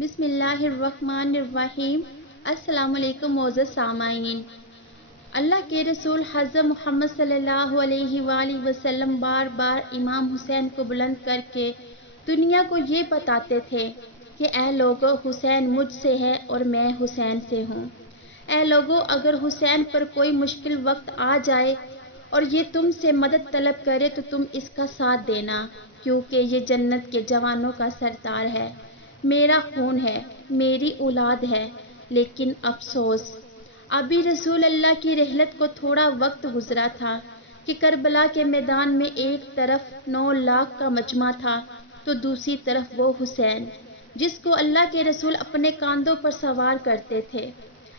بسم اللہ الرحمن الرحیم۔ السلام علیکم معزز سامعین۔ اللہ کے رسول حضرت محمد صلی اللہ علیہ وآلہ وسلم بار بار امام حسین کو بلند کر کے دنیا کو یہ بتاتے تھے کہ اے لوگو، حسین مجھ سے ہے اور میں حسین سے ہوں۔ اے لوگو، اگر حسین پر کوئی مشکل وقت آ جائے اور یہ تم سے مدد طلب کرے تو تم اس کا ساتھ دینا، کیونکہ یہ جنت کے جوانوں کا سردار ہے، میرا خون ہے، میری اولاد ہے۔ لیکن افسوس، ابھی رسول اللہ کی رحلت کو تھوڑا وقت گزرا تھا کہ کربلا کے میدان میں ایک طرف 9 لاکھ کا مجمع تھا تو دوسری طرف وہ حسین جس کو اللہ کے رسول اپنے کاندھوں پر سوار کرتے تھے۔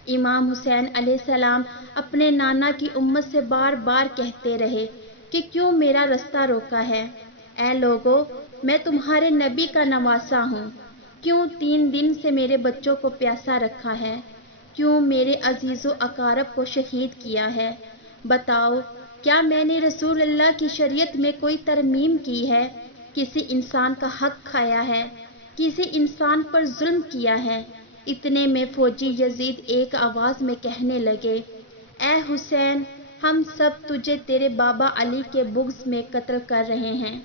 امام حسین علیہ السلام اپنے نانا کی امت سے بار بار کہتے رہے کہ کیوں میرا رستہ روکا ہے؟ اے لوگو، میں تمہارے نبی کا نواسا ہوں، کیوں 3 دن سے میرے بچوں کو پیاسا رکھا ہے؟ کیوں میرے عزیز و اقارب کو شہید کیا ہے؟ بتاؤ، کیا میں نے رسول اللہ کی شریعت میں کوئی ترمیم کی ہے؟ کسی انسان کا حق کھایا ہے؟ کسی انسان پر ظلم کیا ہے؟ اتنے میں فوجی یزید ایک آواز میں کہنے لگے، اے حسین، ہم سب تجھے تیرے بابا علی کے بغض میں قتل کر رہے ہیں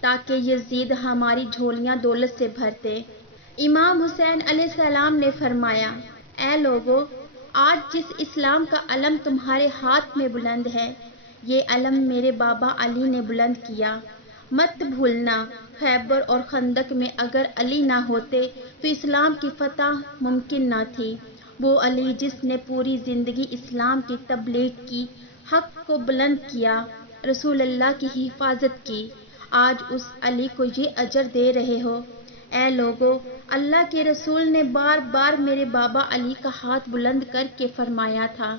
تاکہ یزید ہماری جھولیاں دولت سے بھر دے۔ امام حسین علیہ السلام نے فرمایا، اے لوگو، آج جس اسلام کا علم تمہارے ہاتھ میں بلند ہے، یہ علم میرے بابا علی نے بلند کیا۔ مت بھولنا، خیبر اور خندق میں اگر علی نہ ہوتے تو اسلام کی فتح ممکن نہ تھی۔ وہ علی جس نے پوری زندگی اسلام کی تبلیغ کی، حق کو بلند کیا، رسول اللہ کی حفاظت کی، آج اس علی کو یہ اجر دے رہے ہو۔ اے لوگو، اللہ کے رسول نے بار بار میرے بابا علی کا ہاتھ بلند کر کے فرمایا تھا،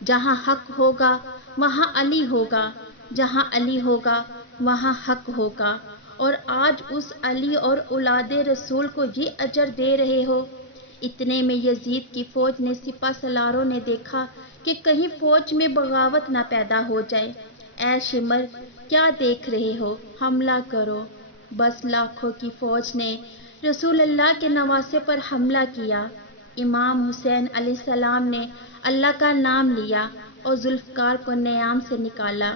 جہاں حق ہوگا وہاں علی ہوگا، جہاں علی ہوگا وہاں حق ہوگا، اور آج اس علی اور اولاد رسول کو یہ اجر دے رہے ہو۔ اتنے میں یزید کی فوج نے سپہ سالاروں نے دیکھا کہ کہیں فوج میں بغاوت نہ پیدا ہو جائے۔ اے شمر، کیا دیکھ رہے ہو؟ حملہ کرو۔ بس لاکھوں کی فوج نے رسول اللہ کے نواسے پر حملہ کیا۔ امام حسین علیہ السلام نے اللہ کا نام لیا اور ذوالفقار کو نیام سے نکالا۔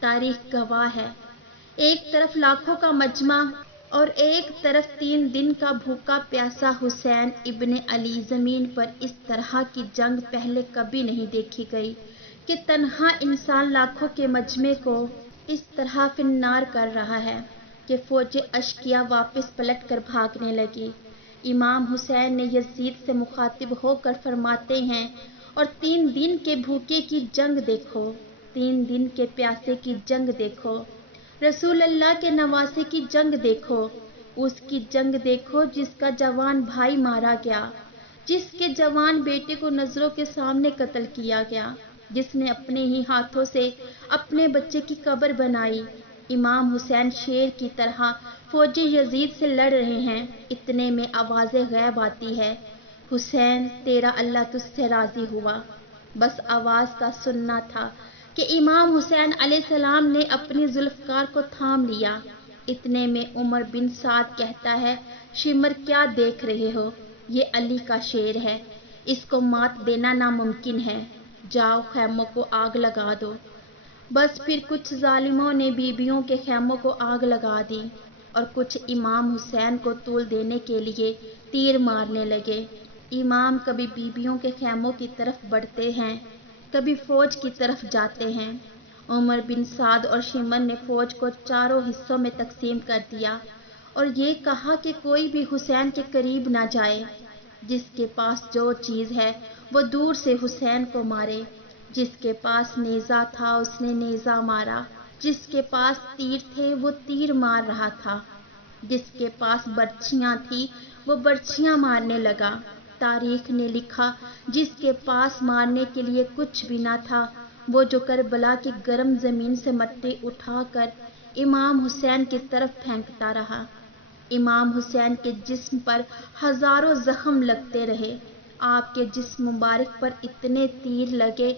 تاریخ گواہ ہے، ایک طرف لاکھوں کا مجمع اور ایک طرف 3 دن کا بھوکا پیاسا حسین ابن علی۔ زمین پر اس طرح کی جنگ پہلے کبھی نہیں دیکھی گئی کہ تنہا انسان لاکھوں کے مجمع کو اس طرح فنار کر رہا ہے کہ فوجیں اشقیا واپس پلٹ کر بھاگنے لگی۔ امام حسین نے یزید سے مخاطب ہو کر فرماتے ہیں، اور 3 دن کے بھوکے کی جنگ دیکھو، 3 دن کے پیاسے کی جنگ دیکھو، رسول اللہ کے نواسے کی جنگ دیکھو، اس کی جنگ دیکھو جس کا جوان بھائی مارا گیا، جس کے جوان بیٹے کو نظروں کے سامنے قتل کیا گیا، جس نے اپنے ہی ہاتھوں سے اپنے بچے کی قبر بنائی۔ امام حسین شیر کی طرح فوجی یزید سے لڑ رہے ہیں۔ اتنے میں آواز غیب آتی ہے، حسین، تیرا اللہ تجھ سے راضی ہوا۔ بس آواز کا سننا تھا کہ امام حسین علیہ السلام نے اپنی ذوالفقار کو تھام لیا۔ اتنے میں عمر بن سعد کہتا ہے، شمر، کیا دیکھ رہے ہو؟ یہ علی کا شیر ہے، اس کو مات دینا ناممکن ہے، جاؤ خیموں کو آگ لگا دو۔ بس پھر کچھ ظالموں نے بیبیوں کے خیموں کو آگ لگا دی اور کچھ امام حسین کو طول دینے کے لیے تیر مارنے لگے۔ امام کبھی بیبیوں کے خیموں کی طرف بڑھتے ہیں، کبھی فوج کی طرف جاتے ہیں۔ عمر بن سعد اور شمر نے فوج کو 4 حصوں میں تقسیم کر دیا اور یہ کہا کہ کوئی بھی حسین کے قریب نہ جائے۔ جس کے پاس جو چیز ہے وہ دور سے حسین کو مارے۔ جس کے پاس نیزہ تھا اس نے نیزہ مارا، جس کے پاس تیر تھے وہ تیر مار رہا تھا، جس کے پاس برچھیاں تھی وہ برچھیاں مارنے لگا۔ تاریخ نے لکھا، جس کے پاس مارنے کے لیے کچھ بھی نہ تھا وہ جو کربلا کی گرم زمین سے مٹی اٹھا کر امام حسین کی طرف پھینکتا رہا۔ امام حسین کے جسم پر ہزاروں زخم لگتے رہے، آپ کے جسم مبارک پر اتنے تیر لگے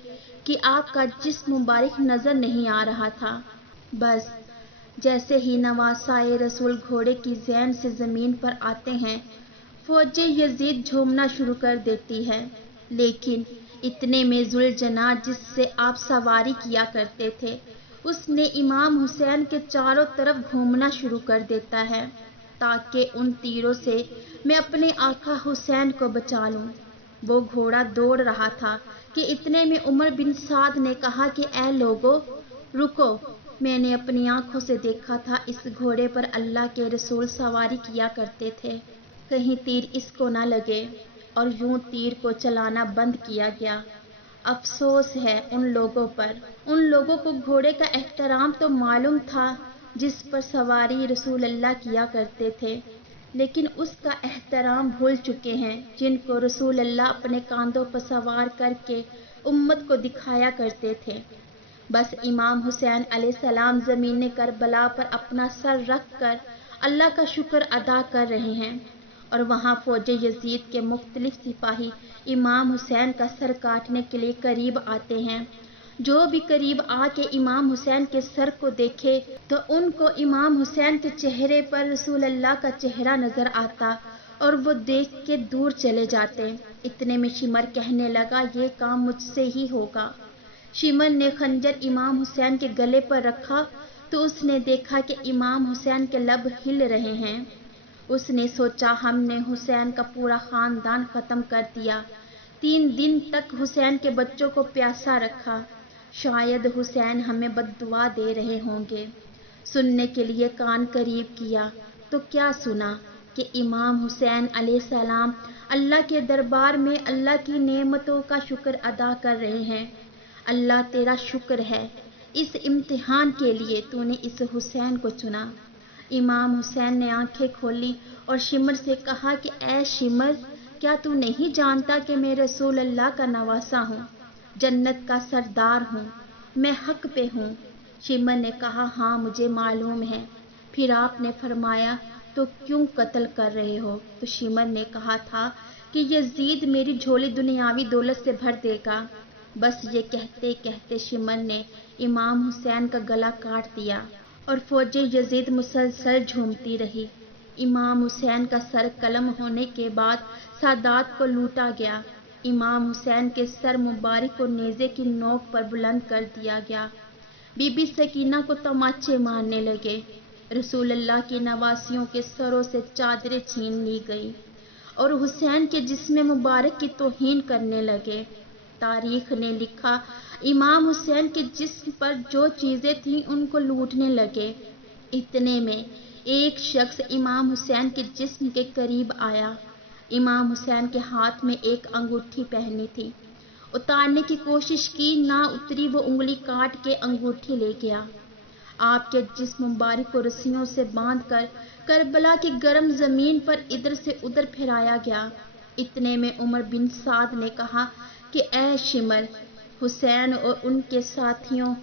کہ آپ کا جسم مبارک نظر نہیں آ رہا تھا۔ بس جیسے ہی نواسائے رسول گھوڑے کی زین سے زمین پر آتے ہیں، فوج یزید جھومنا شروع کر دیتی ہے، لیکن اتنے میں ذوالجناح جس سے آپ سواری کیا کرتے تھے اس نے امام حسین کے چاروں طرف گھومنا شروع کر دیتا ہے تاکہ ان تیروں سے میں اپنے آقا حسین کو بچا لوں۔ وہ گھوڑا دوڑ رہا تھا کہ اتنے میں عمر بن سعد نے کہا کہ اے لوگو، رکو، میں نے اپنی آنکھوں سے دیکھا تھا اس گھوڑے پر اللہ کے رسول سواری کیا کرتے تھے، کہیں تیر اس کو نہ لگے، اور یوں تیر کو چلانا بند کیا گیا۔ افسوس ہے ان لوگوں پر، ان لوگوں کو گھوڑے کا احترام تو معلوم تھا جس پر سواری رسول اللہ کیا کرتے تھے، لیکن اس کا احترام بھول چکے ہیں جن کو رسول اللہ اپنے کاندھوں پر سوار کر کے امت کو دکھایا کرتے تھے۔ بس امام حسین علیہ السلام زمین کربلا پر اپنا سر رکھ کر اللہ کا شکر ادا کر رہے ہیں، اور وہاں فوج یزید کے مختلف سپاہی امام حسین کا سر کاٹنے کے لیے قریب آتے ہیں۔ جو بھی قریب آ کے امام حسین کے سر کو دیکھے تو ان کو امام حسین کے چہرے پر رسول اللہ کا چہرہ نظر آتا اور وہ دیکھ کے دور چلے جاتے۔ اتنے میں شمر کہنے لگا، یہ کام مجھ سے ہی ہوگا۔ شمر نے خنجر امام حسین کے گلے پر رکھا تو اس نے دیکھا کہ امام حسین کے لب ہل رہے ہیں۔ اس نے سوچا ہم نے حسین کا پورا خاندان ختم کر دیا، 3 دن تک حسین کے بچوں کو پیاسا رکھا، شاید حسین ہمیں بددعا دے رہے ہوں گے۔ سننے کے لیے کان قریب کیا تو کیا سنا کہ امام حسین علیہ السلام اللہ کے دربار میں اللہ کی نعمتوں کا شکر ادا کر رہے ہیں۔ اللہ تیرا شکر ہے، اس امتحان کے لیے تو نے اس حسین کو چنا۔ امام حسین نے آنکھیں کھولی اور شمر سے کہا کہ اے شمر، کیا تو نہیں جانتا کہ میں رسول اللہ کا نواسا ہوں، جنت کا سردار ہوں، میں حق پہ ہوں؟ شمر نے کہا ہاں مجھے معلوم ہے۔ پھر آپ نے فرمایا تو کیوں قتل کر رہے ہو؟ تو شمر نے کہا تھا کہ یزید میری جھولی دنیاوی دولت سے بھر دے گا۔ بس یہ کہتے کہتے شمر نے امام حسین کا گلا کاٹ دیا اور فوج یزید مسلسل جھومتی رہی۔ امام حسین کا سر قلم ہونے کے بعد سادات کو لوٹا گیا۔ امام حسین کے سر مبارک کو نیزے کی نوک پر بلند کر دیا گیا۔ بی بی سکینہ کو تماچے مارنے لگے۔ رسول اللہ کی نواسیوں کے سروں سے چادریں چھین لی گئی اور حسین کے جسم مبارک کی توہین کرنے لگے۔ تاریخ نے لکھا امام حسین کے جسم پر جو چیزیں تھیں ان کو لوٹنے لگے۔ اتنے میں ایک شخص امام حسین کے جسم کے قریب آیا۔ امام حسین کے ہاتھ میں ایک انگوٹھی پہنی تھی، اتارنے کی کوشش کی، نہ اتری، وہ انگلی کاٹ کے انگوٹھی لے گیا۔ آپ کے جسم مبارک کو رسیوں سے باندھ کر کربلا کی گرم زمین پر ادھر سے ادھر پھیرایا گیا۔ اتنے میں عمر بن سعد نے کہا کہ اے شمر، حسین اور ان کے ساتھیوں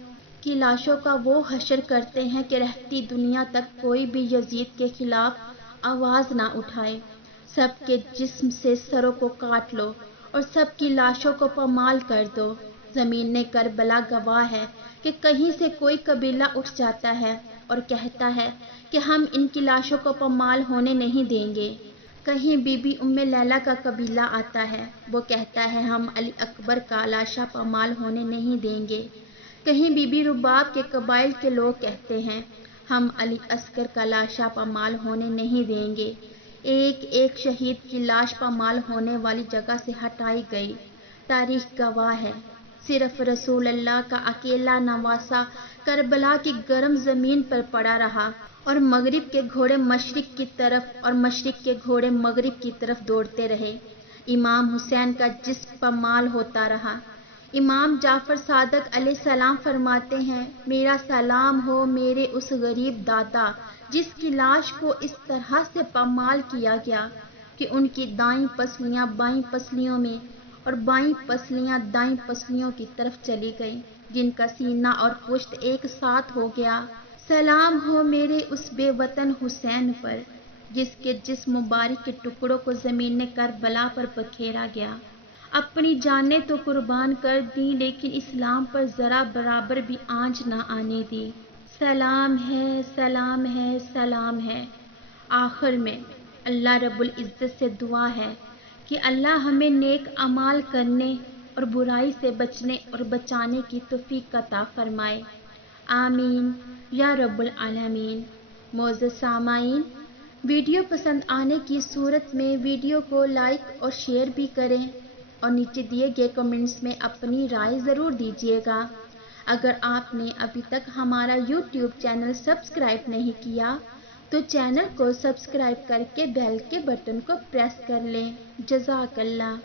کی لاشوں کا وہ حشر کرتے ہیں کہ رہتی دنیا تک کوئی بھی یزید کے خلاف آواز نہ اٹھائے۔ سب کے جسم سے سروں کو کاٹ لو اور سب کی لاشوں کو پامال کر دو۔ زمین کربلا گواہ ہے کہ کہیں سے کوئی قبیلہ اٹھ جاتا ہے اور کہتا ہے کہ ہم ان کی لاشوں کو پامال ہونے نہیں دیں گے۔ کہیں بی بی ام لیلہ کا قبیلہ آتا ہے، وہ کہتا ہے ہم علی اکبر کا لاشا پامال ہونے نہیں دیں گے۔ کہیں بی بی رباب کے قبائل کے لوگ کہتے ہیں ہم علی اصغر کا لاشا پامال ہونے نہیں دیں گے۔ ایک ایک شہید کی لاش پامال ہونے والی جگہ سے ہٹائی گئی۔ تاریخ گواہ ہے، صرف رسول اللہ کا اکیلا نواسا کربلا کی گرم زمین پر پڑا رہا اور مغرب کے گھوڑے مشرق کی طرف اور مشرق کے گھوڑے مغرب کی طرف دوڑتے رہے۔ امام حسین کا جسم پامال ہوتا رہا۔ امام جعفر صادق علیہ السلام فرماتے ہیں میرا سلام ہو میرے اس غریب دادا جس کی لاش کو اس طرح سے پامال کیا گیا کہ ان کی دائیں پسلیاں بائیں پسلیوں میں اور بائیں پسلیاں دائیں پسلیوں کی طرف چلی گئیں، جن کا سینہ اور پشت ایک ساتھ ہو گیا۔ سلام ہو میرے اس بے وطن حسین پر جس کے جسم مبارک کے ٹکڑوں کو زمین کربلا پر بکھیرا گیا۔ اپنی جانیں تو قربان کر دیں لیکن اسلام پر ذرا برابر بھی آنچ نہ آنے دی۔ سلام ہے، سلام ہے، سلام ہے۔ آخر میں اللہ رب العزت سے دعا ہے کہ اللہ ہمیں نیک اعمال کرنے اور برائی سے بچنے اور بچانے کی توفیق عطا فرمائے، آمین یا رب العالمین۔ معزز سامعین، ویڈیو پسند آنے کی صورت میں ویڈیو کو لائک اور شیئر بھی کریں اور نیچے دیے گئے کمنٹس میں اپنی رائے ضرور دیجیے گا۔ اگر آپ نے ابھی تک ہمارا یوٹیوب چینل سبسکرائب نہیں کیا تو چینل کو سبسکرائب کر کے بیل کے بٹن کو پریس کر لیں۔ جزاک اللہ۔